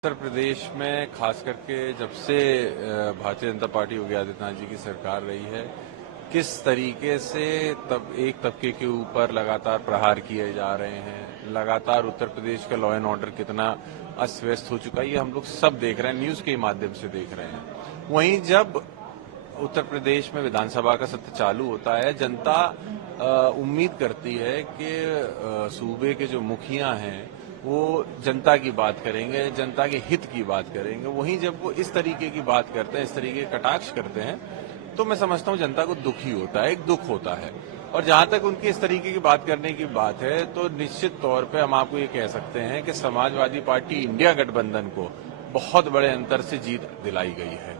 उत्तर प्रदेश में खास करके जब से भारतीय जनता पार्टी योगी आदित्यनाथ जी की सरकार रही है, किस तरीके से एक तबके के ऊपर लगातार प्रहार किए जा रहे हैं, लगातार उत्तर प्रदेश का लॉ एंड ऑर्डर कितना अस्त व्यस्त हो चुका है, ये हम लोग सब देख रहे हैं, न्यूज के माध्यम से देख रहे हैं। वहीं जब उत्तर प्रदेश में विधानसभा का सत्र चालू होता है, जनता उम्मीद करती है कि सूबे के जो मुखिया हैं वो जनता की बात करेंगे, जनता के हित की बात करेंगे। वहीं जब वो इस तरीके की बात करते हैं, इस तरीके के कटाक्ष करते हैं, तो मैं समझता हूं जनता को दुख ही होता है, एक दुख होता है। और जहां तक उनकी इस तरीके की बात करने की बात है, तो निश्चित तौर पे हम आपको ये कह सकते हैं कि समाजवादी पार्टी इंडिया गठबंधन को बहुत बड़े अंतर से जीत दिलाई गई है।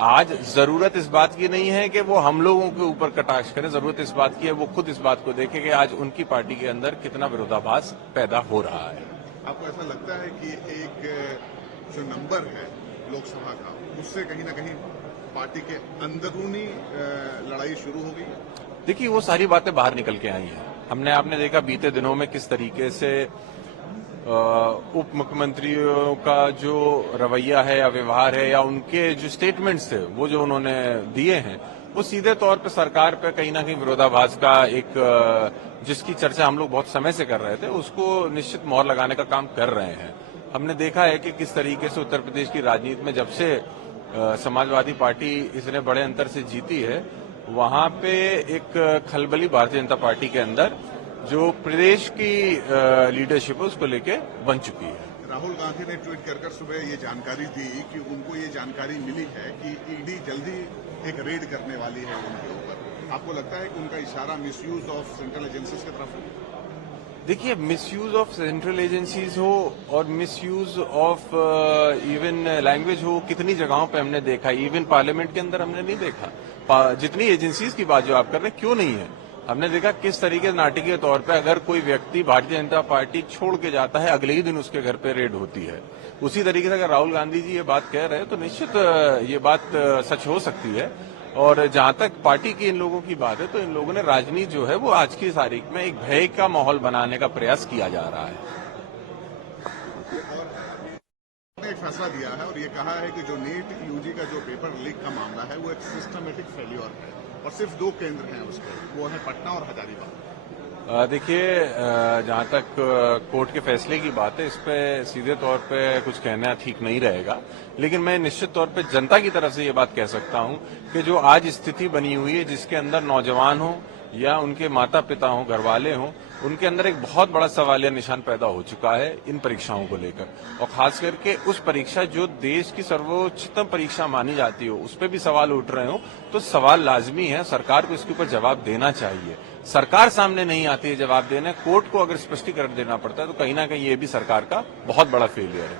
आज जरूरत इस बात की नहीं है कि वो हम लोगों के ऊपर कटाक्ष करें, जरूरत इस बात की है वो खुद इस बात को देखें कि आज उनकी पार्टी के अंदर कितना विरोधाभास पैदा हो रहा है। आपको ऐसा लगता है कि एक जो नंबर है लोकसभा का, उससे कहीं ना कहीं पार्टी के अंदरूनी लड़ाई शुरू हो गई? देखिए, वो सारी बातें बाहर निकल के आई हैं। आपने देखा बीते दिनों में किस तरीके से उप मुख्यमंत्रियों का जो रवैया है या व्यवहार है या उनके जो स्टेटमेंट्स थे वो जो उन्होंने दिए हैं, वो सीधे तौर पे सरकार पे कहीं ना कहीं विरोधाभास का एक जिसकी चर्चा हम लोग बहुत समय से कर रहे थे, उसको निश्चित मोहर लगाने का काम कर रहे हैं। हमने देखा है कि किस तरीके से उत्तर प्रदेश की राजनीति में जब से समाजवादी पार्टी इतने बड़े अंतर से जीती है, वहां पे एक खलबली भारतीय जनता पार्टी के अंदर जो प्रदेश की लीडरशिप है उसको लेके बन चुकी है। राहुल गांधी ने ट्वीट कर सुबह ये जानकारी दी कि उनको ये जानकारी मिली है कि ईडी जल्दी एक रेड करने वाली है उनके ऊपर। आपको लगता है कि उनका इशारा मिसयूज ऑफ सेंट्रल एजेंसीज की तरफ है? देखिए, मिसयूज ऑफ सेंट्रल एजेंसीज हो और मिसयूज ऑफ इवन लैंग्वेज हो, कितनी जगहों पे हमने देखा, इवन पार्लियामेंट के अंदर हमने नहीं देखा। जितनी एजेंसीज की बात जो आप कर रहे हैं, क्यों नहीं है, हमने देखा किस तरीके नाटकीय तौर पे अगर कोई व्यक्ति भारतीय जनता पार्टी छोड़ के जाता है, अगले ही दिन उसके घर पे रेड होती है। उसी तरीके से अगर राहुल गांधी जी ये बात कह रहे हैं तो निश्चित ये बात सच हो सकती है। और जहां तक पार्टी की इन लोगों की बात है, तो इन लोगों ने राजनीति जो है वो आज की तारीख में एक भय का माहौल बनाने का प्रयास किया जा रहा है। एक फैसला दिया है और ये कहा है कि जो नीट यूजी का जो पेपर लीक का मामला है वो एक सिस्टमेटिक फेल्योर है और सिर्फ 2 केंद्र हैं उसके, वो है पटना और हजारीबाग। देखिए, जहां तक कोर्ट के फैसले की बात है, इस पे सीधे तौर पे कुछ कहना ठीक नहीं रहेगा, लेकिन मैं निश्चित तौर पे जनता की तरफ से ये बात कह सकता हूं कि जो आज स्थिति बनी हुई है, जिसके अंदर नौजवान हो या उनके माता पिता हो, घर वाले हों, उनके अंदर एक बहुत बड़ा सवालिया निशान पैदा हो चुका है इन परीक्षाओं को लेकर। और खास करके उस परीक्षा जो देश की सर्वोच्चतम परीक्षा मानी जाती हो, उस पर भी सवाल उठ रहे हो, तो सवाल लाजमी है, सरकार को इसके ऊपर जवाब देना चाहिए। सरकार सामने नहीं आती है जवाब देने, कोर्ट को अगर स्पष्टीकरण देना पड़ता है, तो कहीं ना कहीं ये भी सरकार का बहुत बड़ा फेलियर है।